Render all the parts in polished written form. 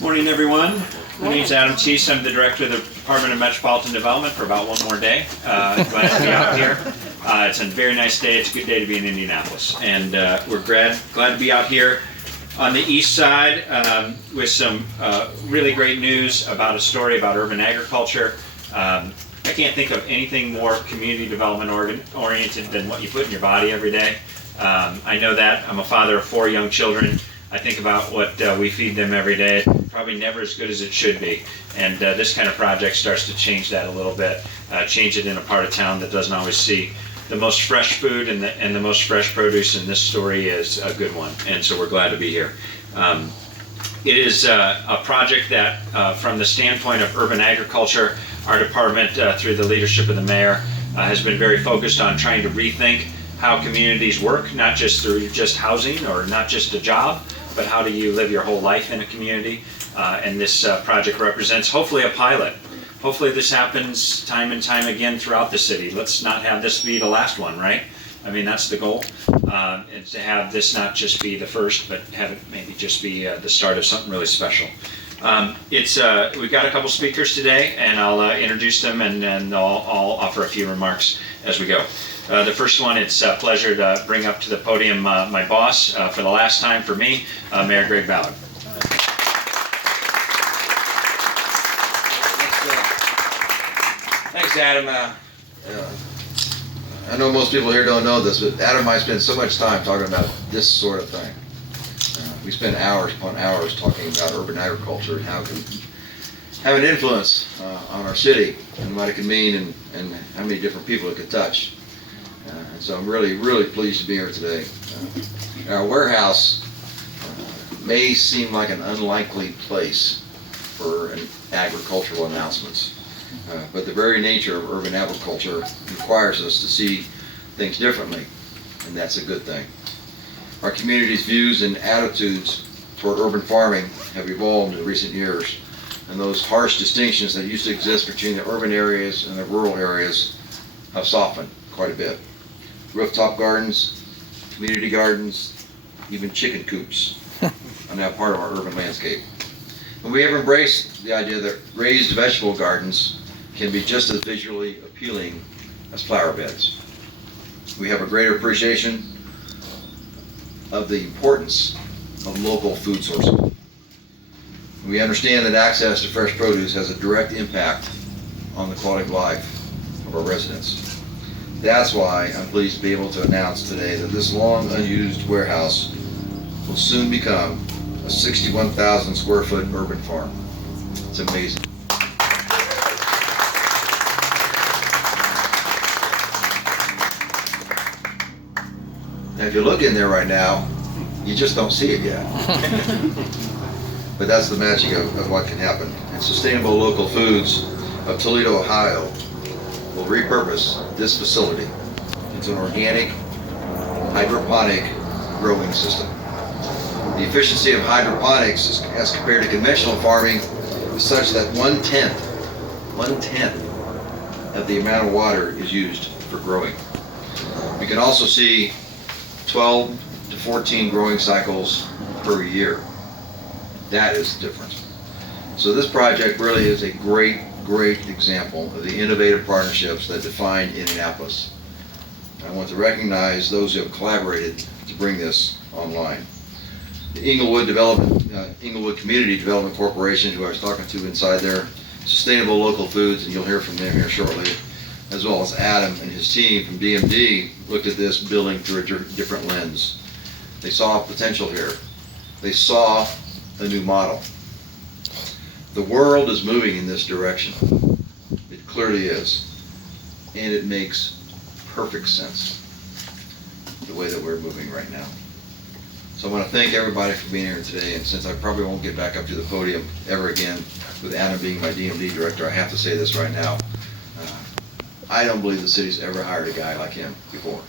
Morning, everyone. My name is Adam Teese. I'm the director of the Department of Metropolitan Development for about one more day. Glad to be out here. It's a very nice day. It's a good day to be in Indianapolis, and we're glad to be out here on the east side with some really great news about a story about urban agriculture. I can't think of anything more community development oriented than what you put in your body every day. I know that. I'm a father of 4 young children. I think about what we feed them every day. Probably never as good as it should be. And this kind of project starts to change that a little bit, change it in a part of town that doesn't always see the most fresh food and the most fresh produce, and this story is a good one. And so we're glad to be here. It is a project that, from the standpoint of urban agriculture, our department, through the leadership of the mayor, has been very focused on trying to rethink how communities work, not just through just housing or not just a job, but how do you live your whole life in a community? And this project represents hopefully a pilot. Hopefully this happens time and time again throughout the city. Let's not have this be the last one, right? I mean, that's the goal. And to have this not just be the first, but have it maybe just be the start of something really special. We've got a couple speakers today, and I'll introduce them, and then I'll offer a few remarks as we go. The first one, it's a pleasure to bring up to the podium my boss for the last time for me, Mayor Greg Ballard. Thanks, Adam. I know most people here don't know this, but Adam and I spend so much time talking about this sort of thing. We spend hours upon hours talking about urban agriculture and how it can have an influence on our city and what it can mean and how many different people it can touch. And so I'm really, really pleased to be here today. Our warehouse may seem like an unlikely place for agricultural announcements, but the very nature of urban agriculture requires us to see things differently, and that's a good thing. Our community's views and attitudes toward urban farming have evolved in recent years, and those harsh distinctions that used to exist between the urban areas and the rural areas have softened quite a bit. Rooftop gardens, community gardens, even chicken coops are now part of our urban landscape. And we have embraced the idea that raised vegetable gardens can be just as visually appealing as flower beds. We have a greater appreciation of the importance of local food sourcing. We understand that access to fresh produce has a direct impact on the quality of life of our residents. That's why I'm pleased to be able to announce today that this long unused warehouse will soon become a 61,000 square foot urban farm. It's amazing. Now if you look in there right now, you just don't see it yet. But that's the magic of what can happen. And Sustainable Local Foods of Toledo, Ohio will repurpose this facility into an organic hydroponic growing system. The efficiency of hydroponics as compared to conventional farming is such that one-tenth of the amount of water is used for growing. We can also see 12 to 14 growing cycles per year. That is the difference. So this project really is a great example of the innovative partnerships that define Indianapolis. I want to recognize those who have collaborated to bring this online. The Inglewood Community Development Corporation, who I was talking to inside there, Sustainable Local Foods, and you'll hear from them here shortly, as well as Adam and his team from DMD, looked at this building through a different lens. They saw potential here. They saw a new model. The world is moving in this direction. It clearly is. And it makes perfect sense, the way that we're moving right now. So I want to thank everybody for being here today, and since I probably won't get back up to the podium ever again, with Adam being my DMD director, I have to say this right now. I don't believe the city's ever hired a guy like him before.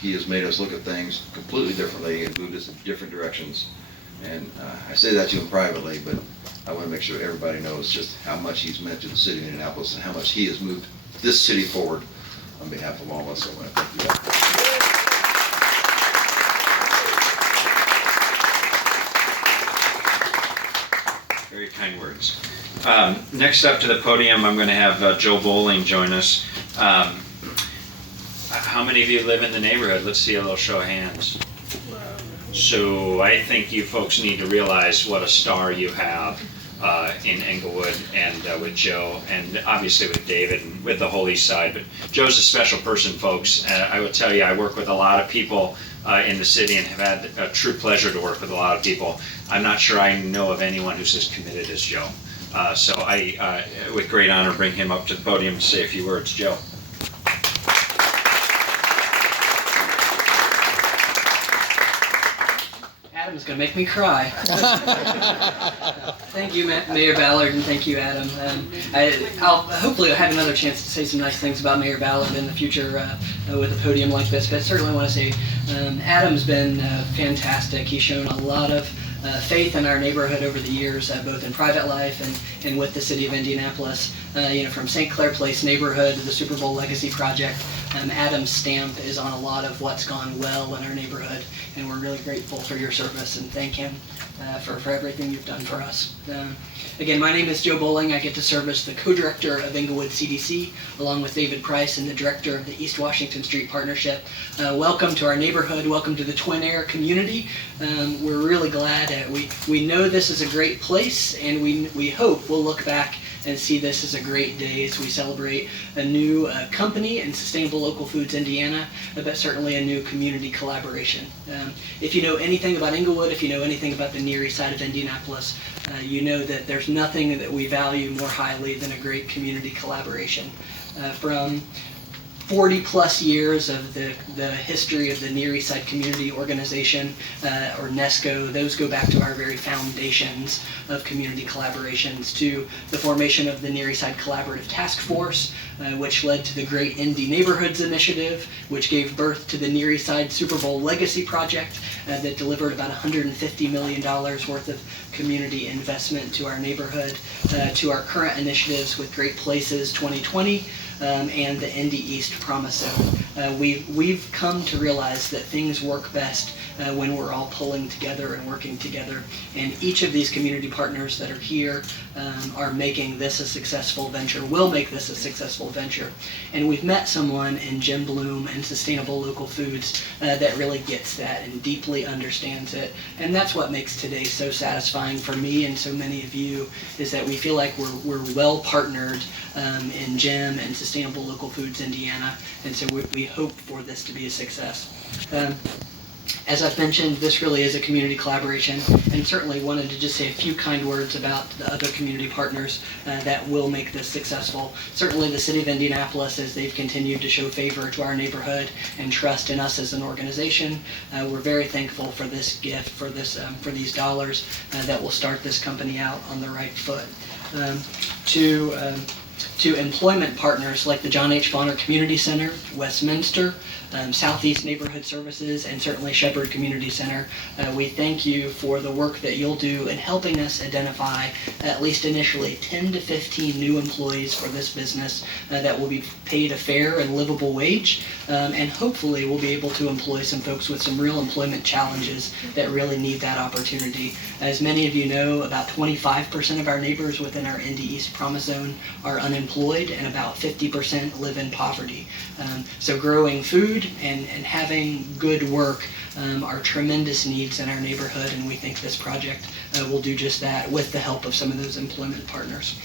He has made us look at things completely differently and moved us in different directions. And I say that to him privately, but I want to make sure everybody knows just how much he's meant to the city of Indianapolis and how much he has moved this city forward on behalf of all of us. So I want to thank you all. kind words. Next up to the podium, I'm going to have Joe Bowling join us. How many of you live in the neighborhood? Let's see a little show of hands. So I think you folks need to realize what a star you have in Englewood, and with Joe, and obviously with David, and with the whole Eastside. But Joe's a special person, folks. I will tell you, I work with a lot of people in the city and have had a true pleasure to work with a lot of people. I'm not sure I know of anyone who's as committed as Joe. So I, with great honor, bring him up to the podium to say a few words. Joe. Adam's gonna make me cry. Thank you, Mayor Ballard, and thank you, Adam. I'll hopefully have another chance to say some nice things about Mayor Ballard in the future with a podium like this, but I certainly want to say Adam's been fantastic. He's shown a lot of faith in our neighborhood over the years, both in private life and with the city of Indianapolis. From St. Clair Place neighborhood to the Super Bowl Legacy Project, Adam's stamp is on a lot of what's gone well in our neighborhood, and we're really grateful for your service and thank him for everything you've done for us. Again, my name is Joe Bowling. I get to serve as the co-director of Englewood CDC, along with David Price, and the director of the East Washington Street Partnership. Welcome to our neighborhood. Welcome to the Twin Aire community. We're really glad. We know this is a great place, and we hope we'll look back and see this as a great day as we celebrate a new company in Sustainable Local Foods Indiana, but certainly a new community collaboration. If you know anything about Englewood, if you know anything about the Near East Side of Indianapolis, you know that there's nothing that we value more highly than a great community collaboration. From 40 plus years of the history of the Near East Side Community Organization, or NESCO, those go back to our very foundations of community collaborations, to the formation of the Near East Side Collaborative Task Force, which led to the great Indy Neighborhoods Initiative, which gave birth to the Near East Side Super Bowl Legacy Project that delivered about $150 million worth of community investment to our neighborhood, to our current initiatives with Great Places 2020, and the Indy East Promise Zone. We've come to realize that things work best when we're all pulling together and working together. And each of these community partners that are here are making this a successful venture, will make this a successful venture. And we've met someone in Jim Bloom and Sustainable Local Foods that really gets that and deeply understands it. And that's what makes today so satisfying for me and so many of you, is that we feel like we're well partnered in Jim and Sustainable Local Foods Indiana. And so we hope for this to be a success. As I've mentioned, this really is a community collaboration, and certainly wanted to just say a few kind words about the other community partners that will make this successful. Certainly the City of Indianapolis, as they've continued to show favor to our neighborhood and trust in us as an organization. We're very thankful for this gift, for these dollars that will start this company out on the right foot. To employment partners like the John H. Bonner Community Center, Westminster, Southeast Neighborhood Services, and certainly Shepherd Community Center, we thank you for the work that you'll do in helping us identify, at least initially, 10 to 15 new employees for this business that will be paid a fair and livable wage, and hopefully we'll be able to employ some folks with some real employment challenges that really need that opportunity. As many of you know, about 25% of our neighbors within our Indy East Promise Zone are unemployed, and about 50% live in poverty. So growing food and having good work are tremendous needs in our neighborhood, and we think this project will do just that with the help of some of those employment partners.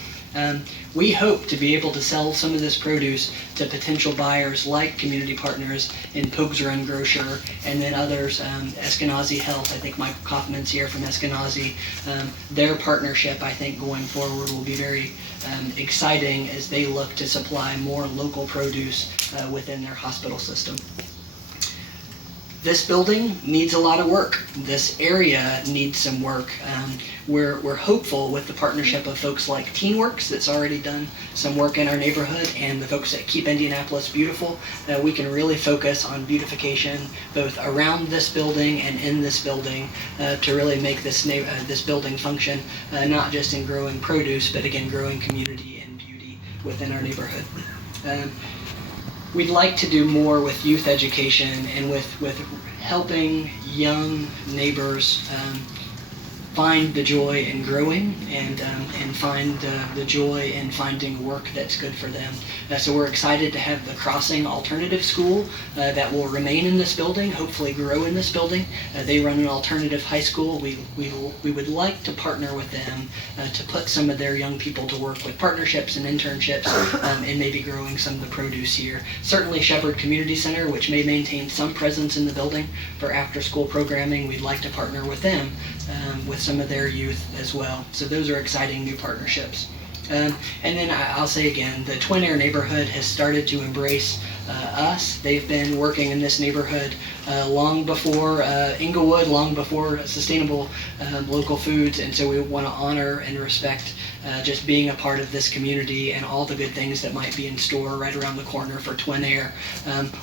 We hope to be able to sell some of this produce to potential buyers like community partners in Pogues Run Grocer, and then others, Eskenazi Health. I think Michael Kaufman's here from Eskenazi. Their partnership, I think, going forward will be very exciting as they look to supply more local produce within their hospital system. This building needs a lot of work. This area needs some work. We're hopeful with the partnership of folks like TeenWorks that's already done some work in our neighborhood, and the folks that Keep Indianapolis Beautiful, that we can really focus on beautification both around this building and in this building to really make this building function not just in growing produce, but again growing community and beauty within our neighborhood. We'd like to do more with youth education and with helping young neighbors find the joy in growing and find the joy in finding work that's good for them. So we're excited to have the Crossing Alternative School that will remain in this building, hopefully grow in this building. They run an alternative high school. We would like to partner with them to put some of their young people to work with partnerships and internships and maybe growing some of the produce here. Certainly Shepherd Community Center, which may maintain some presence in the building for after-school programming, we'd like to partner with them with some of their youth as well. So those are exciting new partnerships. And then I'll say again, the Twin Aire Neighborhood has started to embrace us. They've been working in this neighborhood long before Inglewood, long before sustainable local foods, and so we want to honor and respect just being a part of this community and all the good things that might be in store right around the corner for Twin Aire.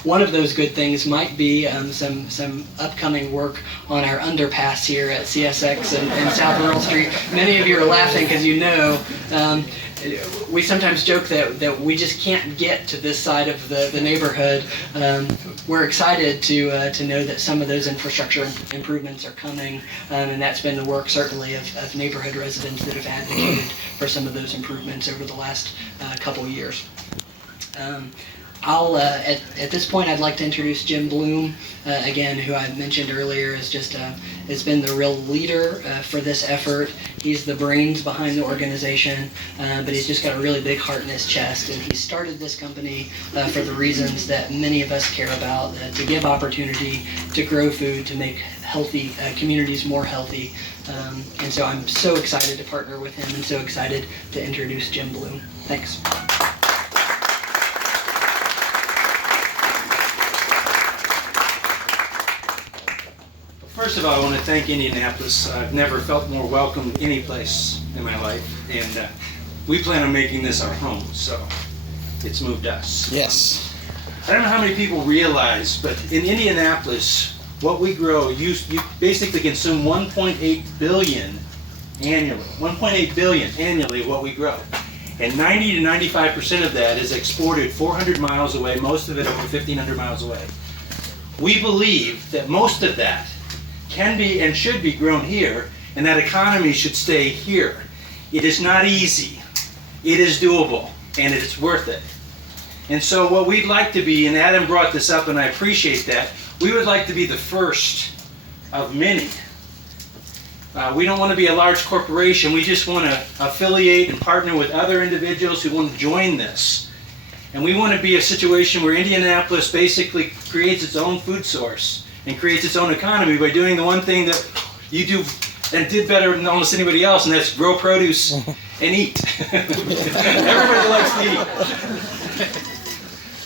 One of those good things might be some upcoming work on our underpass here at CSX and South Earl Street. Many of you are laughing because you know we sometimes joke that we just can't get to this side of the neighborhood. We're excited to know that some of those infrastructure improvements are coming, and that's been the work certainly of neighborhood residents that have advocated for some of those improvements over the last couple years. At this point, I'd like to introduce Jim Bloom, again, who I mentioned earlier is just has been the real leader for this effort. He's the brains behind the organization, but he's just got a really big heart in his chest, and he started this company for the reasons that many of us care about, to give opportunity, to grow food, to make healthy communities more healthy. And so I'm so excited to partner with him and so excited to introduce Jim Bloom. Thanks. First of all, I want to thank Indianapolis. I've never felt more welcome any place in my life, and we plan on making this our home, so it's moved us. Yes. I don't know how many people realize, but in Indianapolis, what we grow, you basically consume 1.8 billion annually. 1.8 billion annually of what we grow. And 90 to 95% of that is exported 400 miles away, most of it over 1,500 miles away. We believe that most of that can be and should be grown here, and that economy should stay here. It is not easy. It is doable, and it's worth it. And so what we'd like to be, and Adam brought this up and I appreciate that, we would like to be the first of many. We don't want to be a large corporation. We just want to affiliate and partner with other individuals who want to join this. And we want to be a situation where Indianapolis basically creates its own food source and creates its own economy by doing the one thing that you do and did better than almost anybody else, and that's grow produce and eat. Everybody likes to eat.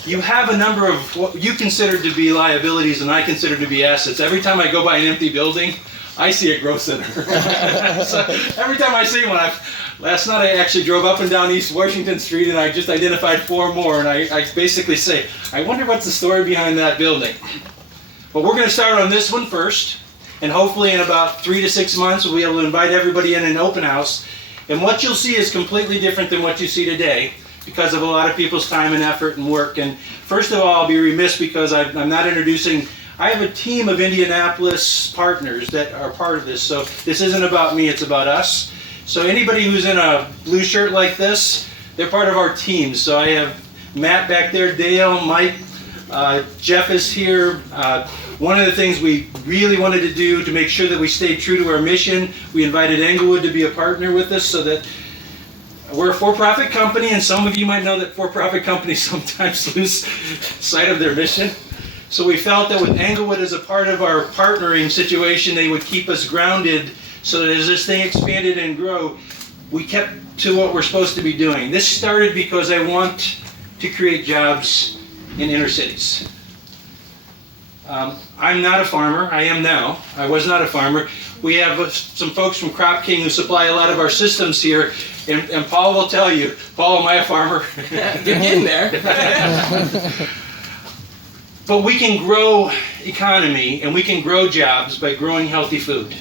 You have a number of what you consider to be liabilities and I consider to be assets. Every time I go by an empty building, I see a growth center. So every time I see one, last night I actually drove up and down East Washington Street and I just identified 4 more, and I basically say, I wonder what's the story behind that building. But we're going to start on this one first, and hopefully in about 3 to 6 months we'll be able to invite everybody in an open house. And what you'll see is completely different than what you see today because of a lot of people's time and effort and work. And first of all, I'll be remiss because I'm not introducing. I have a team of Indianapolis partners that are part of this. So this isn't about me, it's about us. So anybody who's in a blue shirt like this, they're part of our team. So I have Matt back there, Dale, Mike, Jeff is here. One of the things we really wanted to do to make sure that we stayed true to our mission, we invited Englewood to be a partner with us so that we're a for-profit company, and some of you might know that for-profit companies sometimes lose sight of their mission. So we felt that with Englewood as a part of our partnering situation, they would keep us grounded so that as this thing expanded and grew, we kept to what we're supposed to be doing. This started because I want to create jobs in inner cities. I'm not a farmer. I am now. I was not a farmer. We have some folks from Crop King who supply a lot of our systems here, and Paul will tell you. Paul, am I a farmer? You're getting there. But we can grow economy and we can grow jobs by growing healthy food.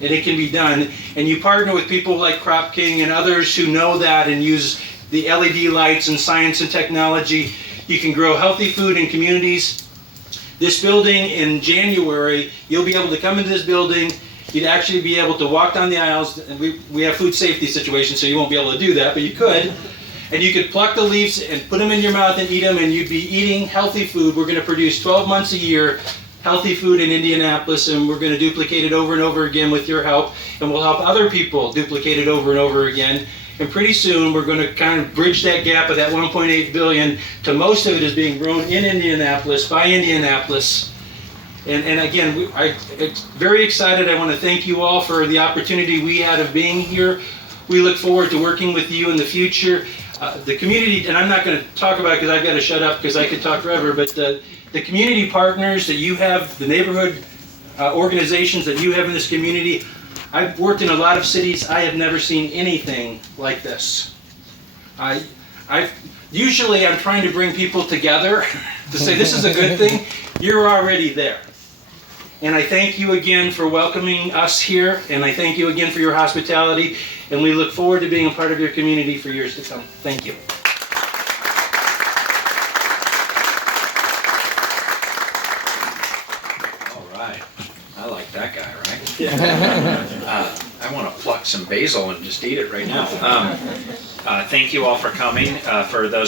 And it can be done. And you partner with people like Crop King and others who know that and use the LED lights and science and technology. You can grow healthy food in communities. This building in January, you'll be able to come into this building You'd actually be able to walk down the aisles, and we have food safety situations, so you won't be able to do that, but you could. And you could pluck the leaves and put them in your mouth and eat them, and you'd be eating healthy food. We're going to produce 12 months a year healthy food in Indianapolis, and we're going to duplicate it over and over again with your help, and we'll help other people duplicate it over and over again. And pretty soon we're going to kind of bridge that gap of that 1.8 billion to most of it is being grown in Indianapolis by Indianapolis. And again, I'm very excited. I want to thank you all for the opportunity we had of being here. We look forward to working with you in the future. The community, and I'm not going to talk about it because I've got to shut up because I could talk forever, but the community partners that you have, the neighborhood organizations that you have in this community, I've worked in a lot of cities. I have never seen anything like this. Usually I'm trying to bring people together to say this is a good thing. You're already there. And I thank you again for welcoming us here, and I thank you again for your hospitality, and we look forward to being a part of your community for years to come. Thank you. All right. I like that guy, right? I want to pluck some basil and just eat it right now. Thank you all for coming. For those